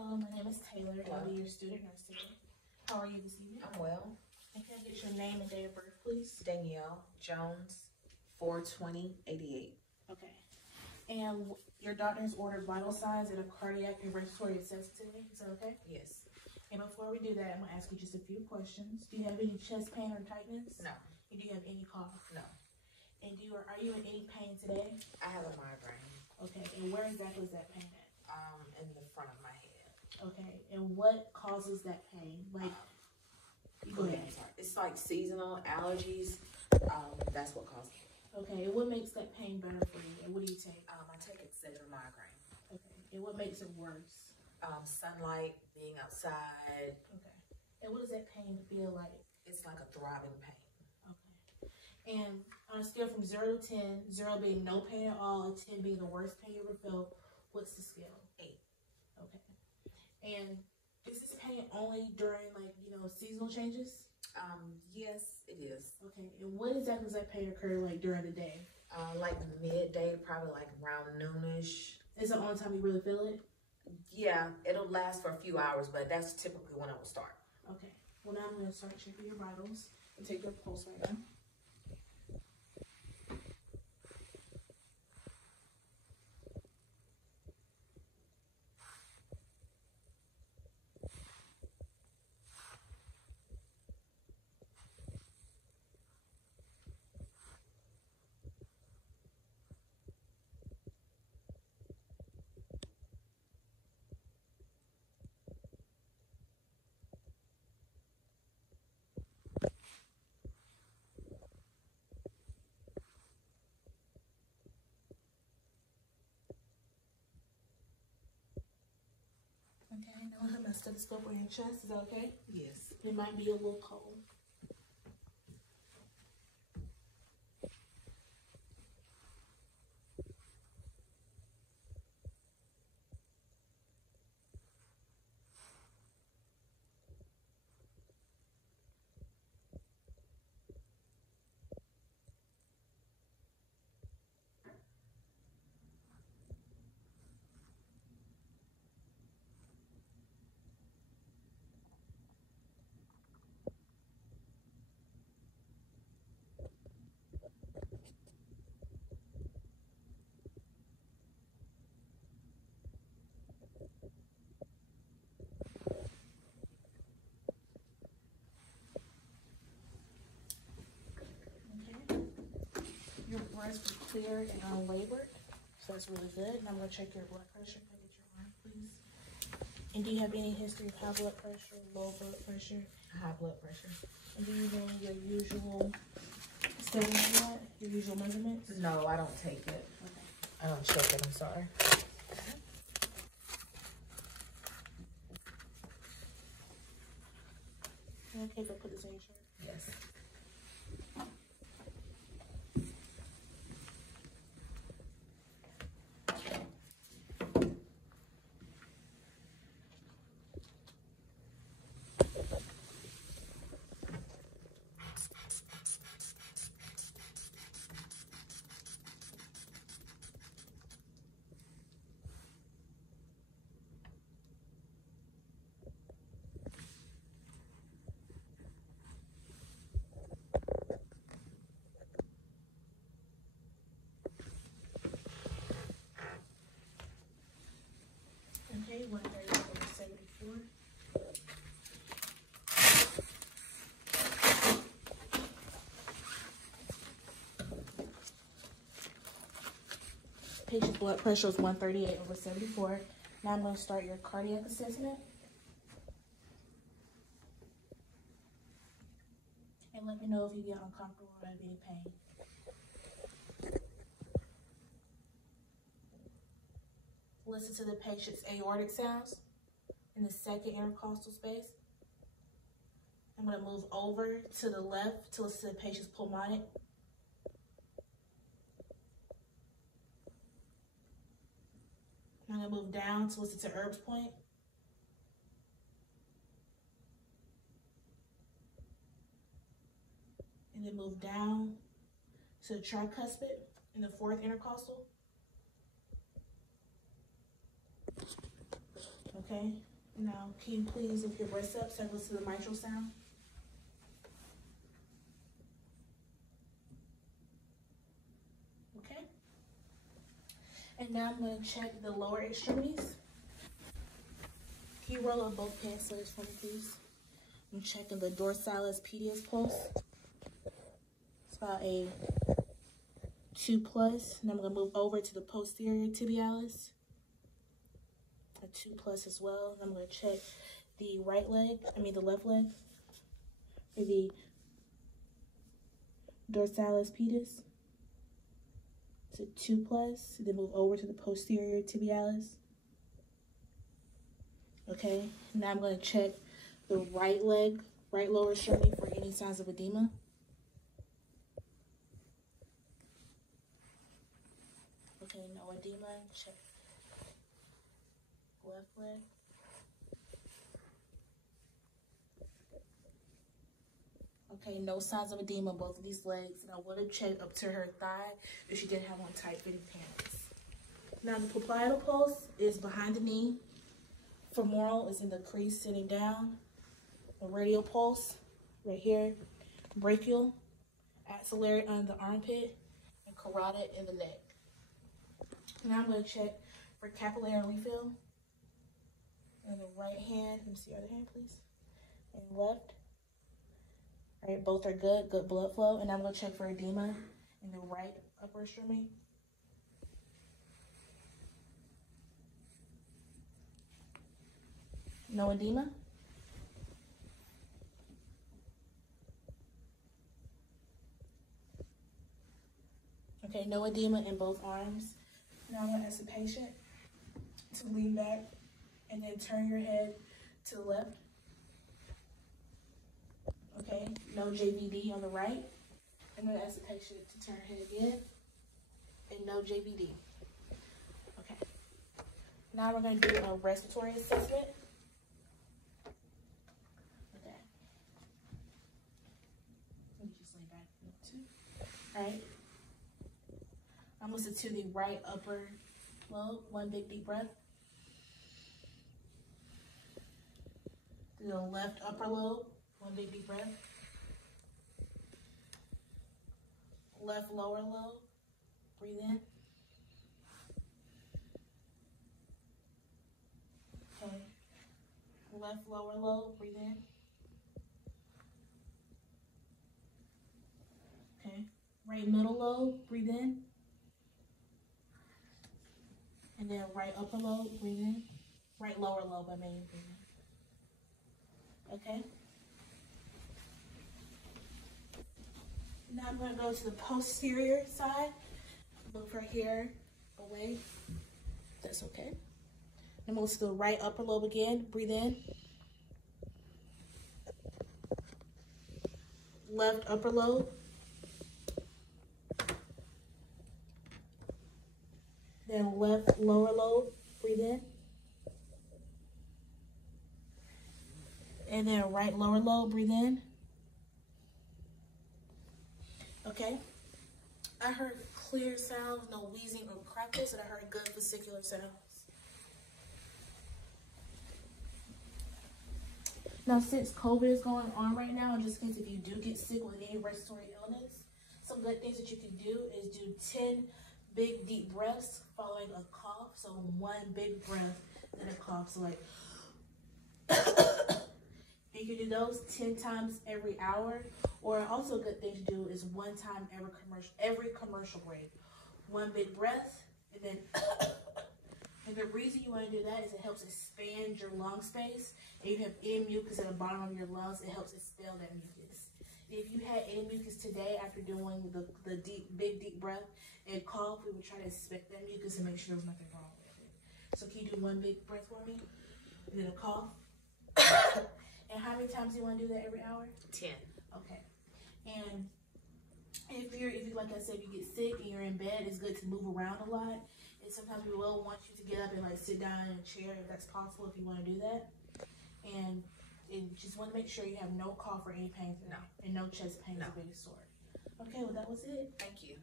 Hello, my name is Taylor. I'll be your student nurse today. How are you this evening? I'm well. And can I get your name and date of birth, please? Danielle Jones, 4/20/88. Okay. And your doctor has ordered vital signs and a cardiac and respiratory assessment today. Is that okay? Yes. And before we do that, I'm going to ask you just a few questions. Do you have any chest pain or tightness? No. And do you have any cough? No. And are you in any pain today? I have a migraine. Okay. And where exactly is that pain at? In the front of my head. Okay. And what causes that pain? Like, go ahead. I'm sorry. It's like seasonal allergies. That's what causes it. Okay. And what makes that pain better for you? And what do you take? I take Excedrin migraine. Okay. And what makes it worse? Sunlight, being outside. Okay. And what does that pain feel like? It's like a throbbing pain. Okay. And on a scale from 0 to 10, 0 being no pain at all, and 10 being the worst pain you ever felt, what's the scale? 8. Okay. And is this pain only during, seasonal changes? Yes, it is. Okay. And when exactly does that pain occur, during the day? Like midday, probably like around noonish. Is the only time you really feel it? Yeah, it'll last for a few hours, but that's typically when it will start. Okay. Well, now I'm going to start checking your vitals and take your pulse right now. Okay, now I have my stethoscope on your chest. Is that okay? Yes. It might be a little cold. Your breasts were clear and unlabored, so that's really good. And I'm going to check your blood pressure. Can I get your arm, please? And do you have any history of high blood pressure, low blood pressure? High blood pressure. And do you know your usual settings for that? Your usual measurements? No, I don't take it. Okay. I don't check it, I'm sorry. Okay, if I put this in your shirt? Yes. Okay, 130/74. Patient's blood pressure is 138/74. Now I'm going to start your cardiac assessment. And let me know if you get uncomfortable or have any pain. Listen to the patient's aortic sounds in the second intercostal space. I'm going to move over to the left to listen to the patient's pulmonic. I'm going to move down to listen to Erb's point. And then move down to the tricuspid in the fourth intercostal. Okay, Now, can you please lift your breast up so it goes to the mitral sound? Okay. And now I'm going to check the lower extremities. Can you roll up both pants legs for me, please? I'm checking the dorsalis pedis pulse. It's about a 2+. And I'm going to move over to the posterior tibialis. A 2+ as well. And I'm going to check the the left leg for the dorsalis pedis. It's a 2+. Then move over to the posterior tibialis. Okay, now I'm going to check the right leg, right lower extremity for any signs of edema. Okay, no edema. Check left leg. Okay, no signs of edema, both of these legs. And I would have checked up to her thigh if she didn't have on tight-fitting pants. Now the popliteal pulse is behind the knee. Femoral is in the crease sitting down. The radial pulse right here. Brachial, axillary under the armpit, and carotid in the neck. Now I'm going to check for capillary refill. And the right hand, let me see your other hand, please. And left. All right, both are good blood flow. And I'm going to check for edema in the right upper extremity. No edema. Okay, no edema in both arms. Now I'm going to ask the patient to lean back and then turn your head to the left. Okay, no JVD on the right. I'm going to ask the patient to turn her head again and no JVD. Okay. Now we're going to do a respiratory assessment. Okay. Let me just lay back too. All right. I'm going to to the right upper lobe. One big deep breath. To the left upper lobe. One big deep breath. Left lower lobe. Breathe in. Okay. Left lower lobe. Breathe in. Okay. Right middle lobe. Breathe in. And then right upper lobe. Breathe in. Right lower lobe. Breathe in. Okay. Now I'm going to go to the posterior side. Move her hair away. That's okay. And move to the right upper lobe again. Breathe in. Left upper lobe. Then left lower lobe. Breathe in. And then right lower lobe. Breathe in. Okay. I heard clear sounds, no wheezing or crackles, and I heard good vesicular sounds. Now, since COVID is going on right now, and just in case if you do get sick with any respiratory illness, some good things that you can do is do 10 big deep breaths following a cough. So one big breath, then a cough. So like, you can do those 10 times every hour. Or also a good thing to do is one time every commercial break. One big breath, and then and the reason you want to do that is it helps expand your lung space. And you have any mucus at the bottom of your lungs, it helps expel that mucus. If you had any mucus today after doing the big deep breath and cough, we would try to inspect that mucus and make sure there's nothing wrong with it. So can you do one big breath for me? And then a cough. And how many times do you want to do that every hour? 10. Okay. And if you like I said, if you get sick and you're in bed, it's good to move around a lot. And sometimes we will want you to get up and like sit down in a chair if that's possible, if you want to do that. And just want to make sure you have no cough or any pain. No. And no chest pains No. of any sort. Okay, well that was it. Thank you.